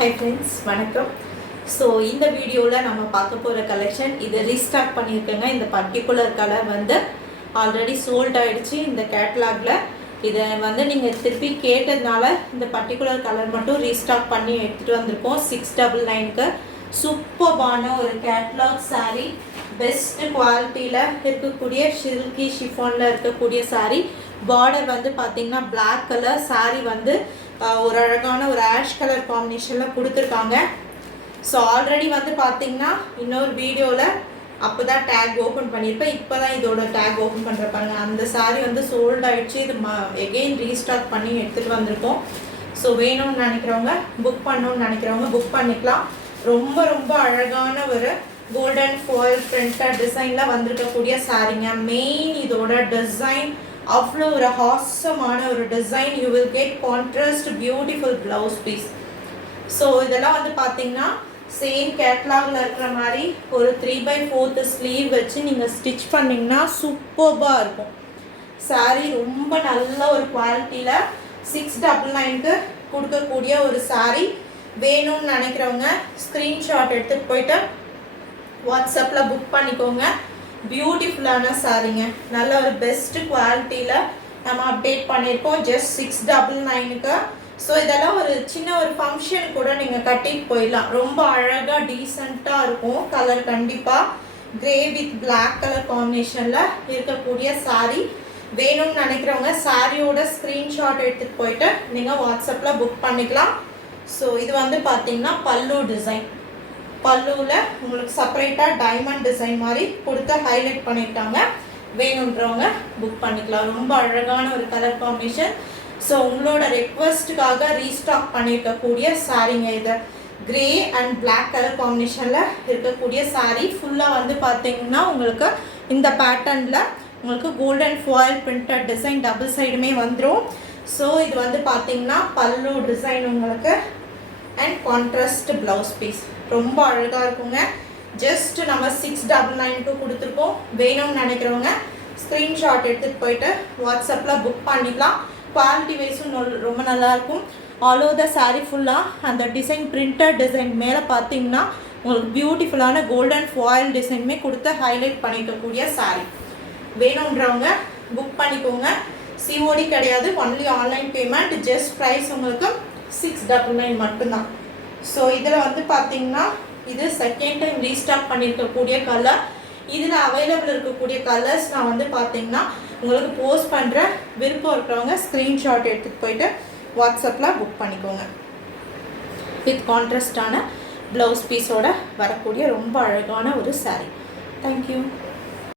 Hi friends, வணக்கம். So இந்த வீடியோவில் நம்ம பார்க்க போகிற கலெக்ஷன் இது ரீஸ்டாக் பண்ணியிருக்கேங்க. இந்த பர்டிகுலர் கலர் வந்து ஆல்ரெடி சோல்ட் ஆகிடுச்சு இந்த கேட்லாகில். இதை வந்து நீங்கள் திருப்பி கேட்டதுனால இந்த பர்டிகுலர் கலர் மட்டும் ரீஸ்டாக் பண்ணி எடுத்துகிட்டு வந்திருக்கோம். 699க்கு சூப்பர்பான ஒரு கேட்லாக் சாரீ, பெஸ்ட் குவாலிட்டியில் இருக்கக்கூடிய சில்கி ஷிஃபானில் இருக்கக்கூடிய சாரீ. பார்டர் வந்து பார்த்திங்கன்னா பிளாக் கலர், சாரீ வந்து ஒரு அழகான ஒரு ஆஷ் கலர் காம்பினேஷனில் கொடுத்துருக்காங்க. ஸோ ஆல்ரெடி வந்து பார்த்திங்கன்னா இன்னொரு வீடியோவில் அப்போ தான் டேக் ஓப்பன் பண்ணியிருப்பேன். இப்போ தான் இதோட டேக் ஓப்பன் பண்ணுறப்பாங்க. அந்த சாரீ வந்து சோல்ட் ஆகிடுச்சு. இது எகெயின் ரீஸ்டாக் பண்ணி எடுத்துகிட்டு வந்திருக்கோம். ஸோ வேணும்னு நினைக்கிறவங்க, புக் பண்ணணும்னு நினைக்கிறவங்க புக் பண்ணிக்கலாம். ரொம்ப ரொம்ப அழகான ஒரு கோல்டன் ஃபாயில் பிரிண்டட் டிசைனில் வந்திருக்கக்கூடிய சாரீங்க. மெயின் இதோட டிசைன் அவ்வளோ ஒரு ஹாசமான ஒரு design. You will get contrast beautiful blouse piece. So இதெல்லாம் வந்து பார்த்தீங்கன்னா சேம் கேட்லாகில் இருக்கிற மாதிரி ஒரு 3/4 ஸ்லீவ் வச்சு நீங்கள் ஸ்டிச் பண்ணிங்கன்னா சூப்பர்பாக இருக்கும். சாரீ ரொம்ப நல்ல ஒரு குவாலிட்டியில் 699க்கு கொடுக்கக்கூடிய ஒரு சாரீ. வேணும்னு நினைக்கிறவங்க ஸ்க்ரீன்ஷாட் எடுத்துகிட்டு போயிட்டு வாட்ஸ்அப்பில் புக் பண்ணிக்கோங்க. பியூட்டிஃபுல்லான சாரீங்க, நல்ல ஒரு பெஸ்ட் குவாலிட்டியில் நம்ம அப்டேட் பண்ணியிருக்கோம். ஜஸ்ட் 699க்கு. ஸோ இதெல்லாம் ஒரு சின்ன ஒரு ஃபங்க்ஷன் கூட நீங்கள் கட்டிட்டு போயிடலாம். ரொம்ப அழகாக டீசெண்டாக இருக்கும். கலர் கண்டிப்பாக கிரே வித் பிளாக் கலர் காம்பினேஷனில் இருக்கக்கூடிய சாரீ. வேணும்னு நினைக்கிறவங்க சாரியோட ஸ்க்ரீன்ஷாட் எடுத்துகிட்டு போயிட்டு நீங்கள் வாட்ஸ்அப்பில் புக் பண்ணிக்கலாம். ஸோ இது வந்து பார்த்திங்கன்னா பல்லு டிசைன். பல்லுவில் உங்களுக்கு செப்பரேட்டாக டைமண்ட் டிசைன் மாதிரி கொடுத்து ஹைலைட் பண்ணிட்டாங்க. வேணுன்றவங்க புக் பண்ணிக்கலாம். ரொம்ப அழகான ஒரு கலர் காம்பினேஷன். ஸோ உங்களோட ரெக்வஸ்ட்டுக்காக ரீஸ்டாக் பண்ணியிருக்கக்கூடிய சாரீங்க. இது கிரே அண்ட் பிளாக் கலர் காம்பினேஷனில் இருக்கக்கூடிய சாரீ. ஃபுல்லாக வந்து பார்த்திங்கன்னா உங்களுக்கு இந்த பேட்டர்னில் உங்களுக்கு golden foil printed design double சைடுமே வந்துடும். ஸோ இது வந்து பார்த்திங்கன்னா பல்லு டிசைன் உங்களுக்கு அண்ட் கான்ட்ராஸ்ட் ப்ளவுஸ் பீஸ். ரொம்ப அழகாக இருக்குங்க. ஜஸ்ட் நம்ம 699க்கு கொடுத்துருக்கோம். வேணும்னு நினைக்கிறவங்க ஸ்க்ரீன்ஷாட் எடுத்துகிட்டு போயிட்டு வாட்ஸ்அப்பில் புக் பண்ணிக்கலாம். குவாலிட்டி வைஸும் ரொம்ப நல்லாயிருக்கும். ஆல் ஓவர் த சாரீ ஃபுல்லாக அந்த டிசைன் பிரிண்டட் டிசைன் மேலே பார்த்தீங்கன்னா உங்களுக்கு பியூட்டிஃபுல்லான கோல்டன் ஃபாயில் டிசைனுமே கொடுத்து ஹைலைட் பண்ணிக்கக்கூடிய சாரீ. வேணுன்றவங்க புக் பண்ணிக்கோங்க. சிஓடி கிடையாது, only online payment. Just price உங்களுக்கு 699 மட்டும்தான். ஸோ இதில் வந்து பார்த்திங்கன்னா இது செகண்ட் டைம் ரீஸ்டாக் பண்ணியிருக்கக்கூடிய கலர். இதில் அவைலபிள் இருக்கக்கூடிய கலர்ஸ் நான் வந்து பார்த்திங்கன்னா உங்களுக்கு போஸ்ட் பண்ணுற. விருப்பம் இருக்கிறவங்க ஸ்க்ரீன்ஷாட் எடுத்துகிட்டு போயிட்டு வாட்ஸ்அப்பில் புக் பண்ணிக்கோங்க. வித் கான்ட்ராஸ்டான ப்ளவுஸ் பீஸோடு வரக்கூடிய ரொம்ப அழகான ஒரு சாரீ. தேங்க்யூ.